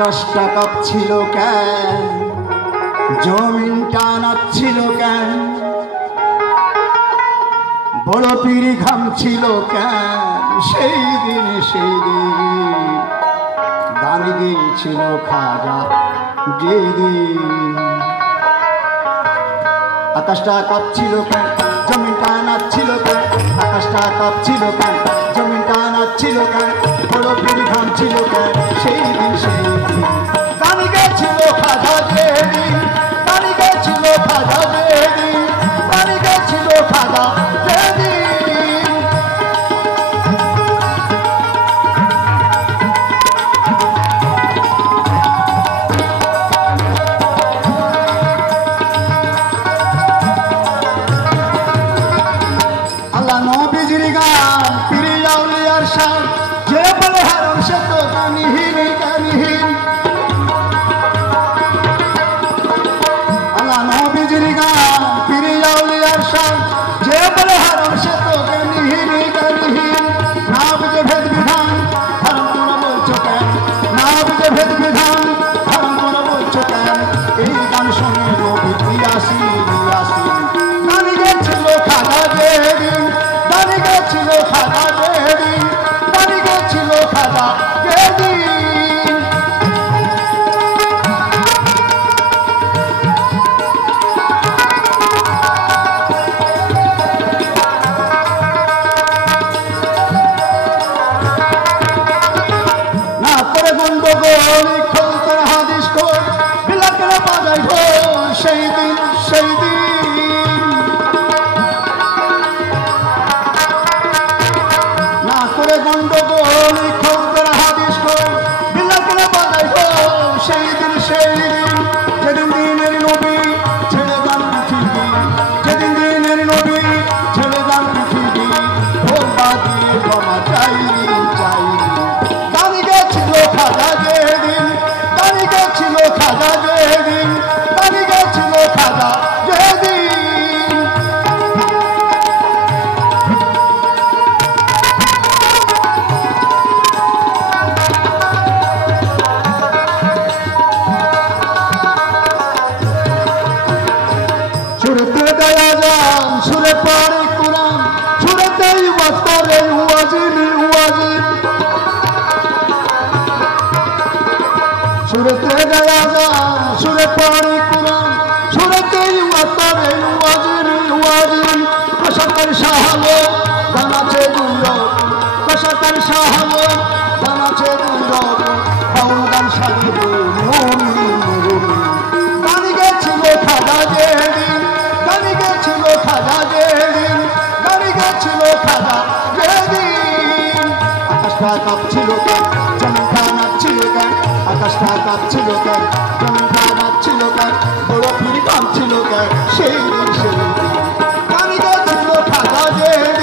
আকাশটা কাঁপছিল কেন, জমিনটা নাচছিল কেন, বড় পিড়ি ঘামছিল কেন, সেই দিন গান গেয়েছিল খাজা যেদিন। আকাশটা কাঁপছিল কেন, জমিনটা নাচছিল কেন, আকাশটা কাঁপছিল কেন, জমিনটা নাচছিল কেন, বড় পিড়ি ঘামছিল কেন, সেই দিন গান গেয়েছিল খাজা যেদিন, গান গেয়েছিল খাজা যেদিন, গান গেয়েছিল খাজা যেদিন। আল্লাহ নবীজির গান, পীর আউলিয়ার শান, যে বলে হারাম সে তো গানহীন গানহীন। আল্লাহ নবীজির গান, পীর আউলিয়ার শান, যে বলে হারাম সে তো গানহীন গানহীন। না বুঝে ভেদ বিধান হারাম তোমরা বলছো কেন, না বুঝে ভেদ বিধান হারাম তোমরা বলছো কেন। এই গান শুনে নবী ইয়াসিন ইয়াসিন গান গেছিল খাজা যেদিন, গান গেছিল খাজা যেদিন, গান গেছিল খাজা যেদিন। না করে গন্ডগোল খোল করে হাদিস খোল, বিলাকেরা বাজাই ঢোল, সেই দিন সেই দিন। না করে গন্ডগোল খোল করে হাদিস খোল, বিলাকেরা বাজাই ঢোল, সেই দিন সেই দিন। যেদিন দিনের নবী ছেড়ে যান পৃথিবী, যেদিন দিনের নবী ছেড়ে যান পৃথিবী, ঢোল বাজিয়ে ক্ষমা চাইনি চাইনি। গান গেছিল খাজা যেদিন, গান গেছিল খাজা যেদিন, গান গেছিল খাজা যেদিন। সুরতে দেয়া যান, সুরে পড়ে কুরআন, সুরতেই ওয়াজ করে ওয়াজিব ওয়াজিব। সুরতে দেয়া যান, সুরে পড়ে কুরআন, সুরতেই ওয়াজ করে ওয়াজিব ওয়াজিব। কশাকার শাহালো গান আছে দুর্লভ, কশাকার শাহালো গান আছে দুর্লভ, বাউল গান সাজিব মুমিন মুমিন। গান গেছিল খাজা যেদিন, গান গেছিল খাজা যেদিন, গান গেছিল খাজা যেদিন। আকাশটা কাঁপছিল কেন, জমিনটা নাচছিল কেন, আকাশটা কাঁপছিল কেন, জমিনটা নাচছিল কেন, বড় পিড়ি ঘামছিল কেন, সেই দিন গান গেছিল খাজা যেদিন।